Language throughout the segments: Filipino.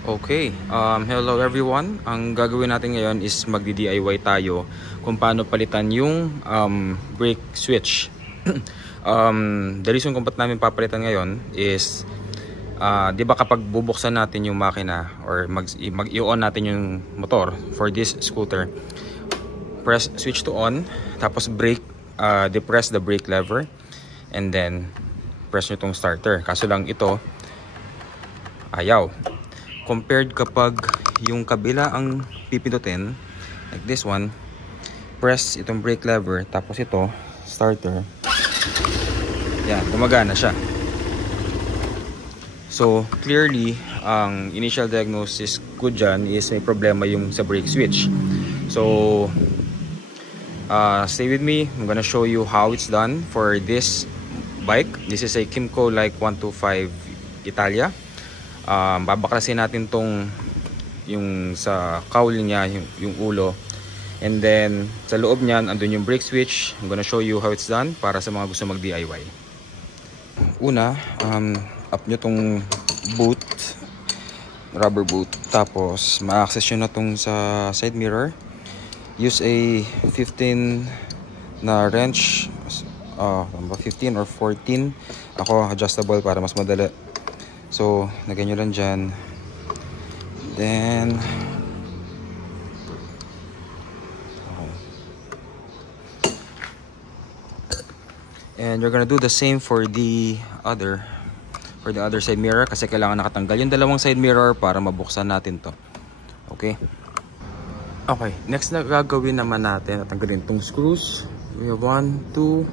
Okay, hello everyone. Ang gagawin natin ngayon is magdi-DIY tayo kung paano palitan yung brake switch. The reason kung ba't namin papalitan ngayon is di ba kapag bubuksan natin yung makina or mag-i-on natin yung motor for this scooter, press switch to on, tapos brake, depress the brake lever, and then press nyo tong starter. Kaso lang ito, ayaw. Compared kapag yung kabila ang pipindutin, like this one, press itong brake lever, tapos ito, starter. Yan, gumagana siya. So, clearly, ang initial diagnosis ko dyan is may problema yung sa brake switch. So, stay with me. I'm gonna show you how it's done for this bike. This is a Kymco Like 125 Italia. Babaklasin natin tong yung sa cowl niya, yung ulo, and then sa loob niyan andun yung brake switch. I'm gonna show you how it's done para sa mga gusto mag DIY. Una, up nyo tong boot, rubber boot, tapos ma-access nyo na tong sa side mirror. Use a 15 na wrench, 15 or 14. Ako adjustable para mas madali. So, lagyan nyo lang dyan. Then, okay. And you're gonna do the same for the other side mirror kasi kailangan nakatanggal yung dalawang side mirror para mabuksan natin to. Okay? Okay, next na gagawin naman natin, tatanggalin tong screws. We have 1, 2,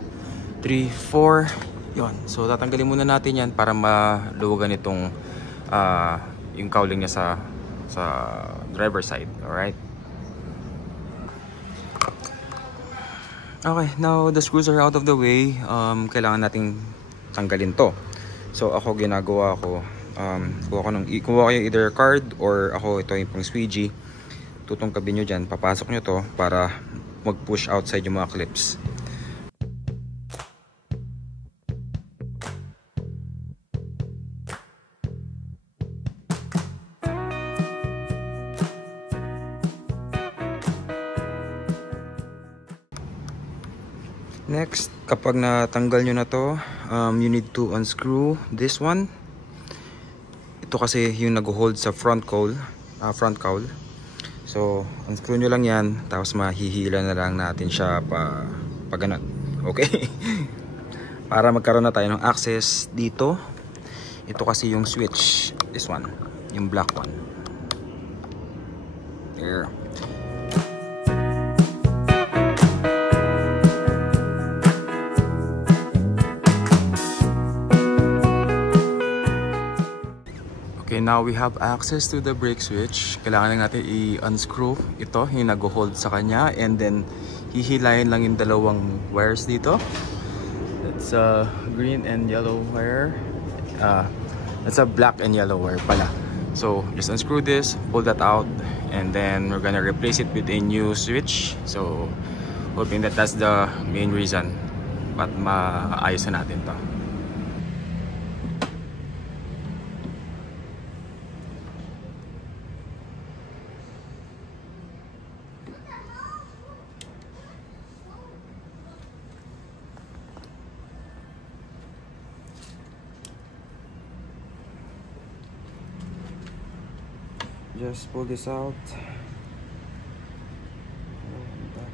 3, 4. Yun. So tatanggalin muna natin yan para maluwagan itong yung cowling niya sa driver side. Alright? Okay, now the screws are out of the way. Kailangan nating tanggalin to. So ako ginagawa ko, kuha ko yung either card or ako ito yung pang squeegee. Tutungkabin nyo dyan, papasok nyo to para mag-push outside yung mga clips. Next, kapag natanggal nyo na to, you need to unscrew this one. Ito kasi yung nag-hold sa front cowl. So, unscrew nyo lang yan, tapos mahihila na lang natin siya pa ganun. Okay? Para magkaroon na tayo ng access dito. Ito kasi yung switch. This one. Yung black one. There. Okay, now we have access to the brake switch. Kailangan lang natin i-unscrew ito, yung nag-hold sa kanya, and then hihilayin lang yung dalawang wires dito. That's a green and yellow wire. That's a black and yellow wire pala. So just unscrew this, pull that out, and then we're gonna replace it with a new switch. So hoping that that's the main reason ba't maayos na natin to. Just pull this out. Back.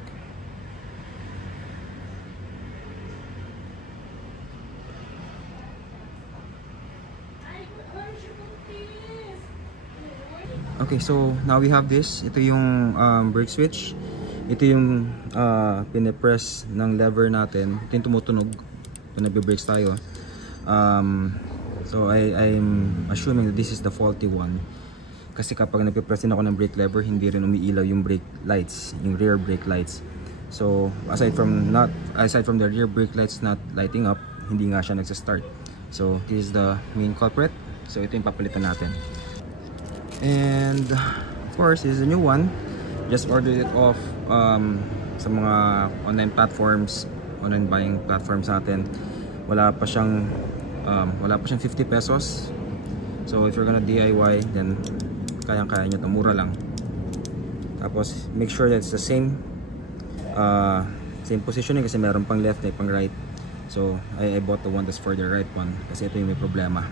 Okay, so now we have this. Ito yung brake switch. Ito yung pinipress ng lever natin. Ito yung tumutunog kung nagbe-brakes tayo. So I'm assuming that this is the faulty one. Kasi kapag nagpe-press din ako ng brake lever, hindi rin umiilaw yung brake lights, yung rear brake lights. So aside from the rear brake lights not lighting up, hindi nga siya nagsa-start. So this is the main culprit. So ito yung papalitan natin. And of course, this is a new one. Just ordered it off sa mga online platforms, online buying platforms natin. Wala pa siyang 50 pesos. So if you're gonna DIY, then kayang-kaya nyo ito, mura lang. Tapos make sure that it's the same positioning kasi meron pang left at pang right. So I bought the one that's for the right one kasi ito yung may problema.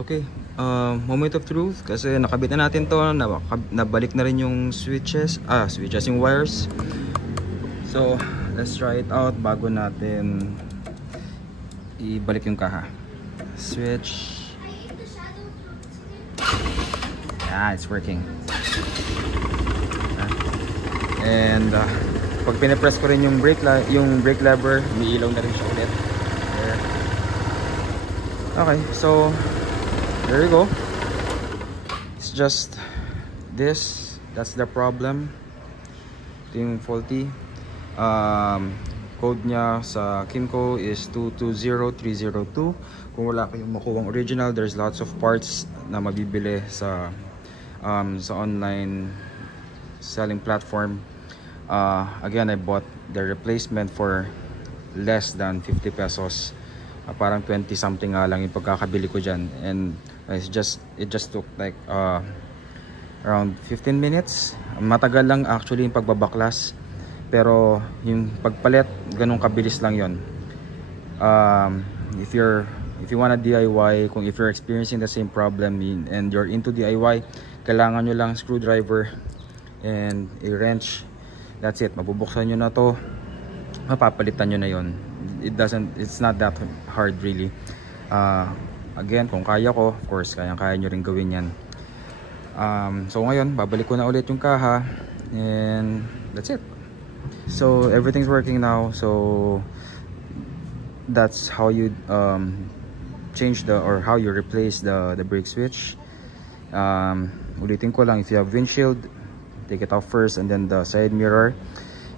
Okay, moment of truth kasi nakabit na natin to, nabalik na rin yung switches, yung wires. So let's try it out bago natin ibalik yung kaha. Switch. It's working. And pag pinapress ko rin yung brake lever, umiilaw na rin siya ulit. There. Okay, so there you go. It's just this. That's the problem. Ito yung faulty. Code niya sa Kymco is 220302. Kung wala kayong makuwang original, there's lots of parts na mabibili sa online selling platform. Again, I bought the replacement for less than 50 pesos. Parang 20 something nga lang yung pagkakabili ko dyan, and it just took like around 15 minutes. Matagal lang actually yung pagbabaklas, pero yung pagpalit ganun kabilis lang yon. If you wanna DIY, if you're experiencing the same problem and you're into DIY, kailangan nyo lang screwdriver and a wrench. That's it. Mabubuksan nyo na to, mapapalitan nyo na yon. It's not that hard really. Again, kung kaya ko, of course kaya nyo rin gawin yan. So ngayon babalik ko na ulit yung kaha, and that's it. So everything's working now. So that's how you change how you replace the brake switch. Ulitin ko lang, if you have windshield, take it out first, and then the side mirror,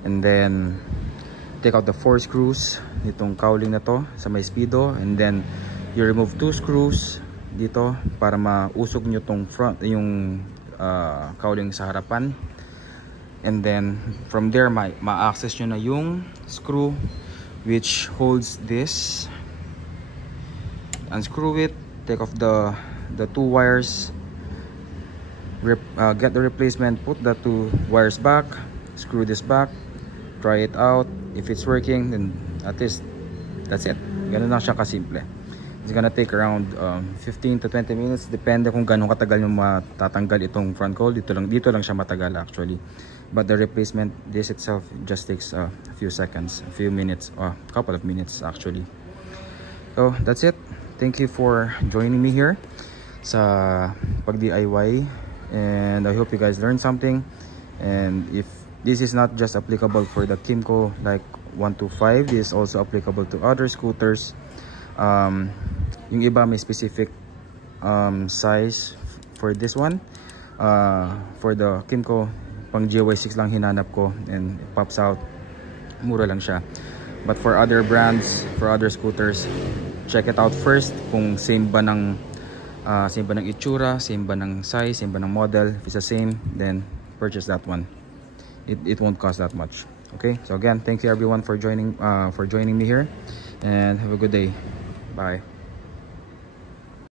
and then take out the 4 screws nitong cowling na to sa may speedo, and then you remove 2 screws dito para mausog nyo tong yung cowling sa harapan, and then from there ma-access nyo na yung screw which holds this. Unscrew it, take off the 2 wires, get the replacement, put the 2 wires back, screw this back, try it out. If it's working, then at least that's it. Ganun lang siya kasimple. It's gonna take around 15 to 20 minutes, depende kung gano'ng katagal yung matatanggal itong front cowl. Dito lang siya matagal actually, but the replacement, this itself just takes a few seconds, a few minutes, a couple of minutes actually. So that's it. Thank you for joining me here sa pag DIY, and I hope you guys learned something. And if this is not just applicable for the Kymco like 125, this is also applicable to other scooters. Yung iba may specific size for this one. For the Kymco, pang GY6 lang hinanap ko, and it pops out, mura lang siya. But for other brands, for other scooters, check it out first kung same ba ng itsura, same ba ng size, same ba ng model. If it's the same, then purchase that one. It won't cost that much. Okay, so again, thank you everyone for joining me here, and have a good day. Bye.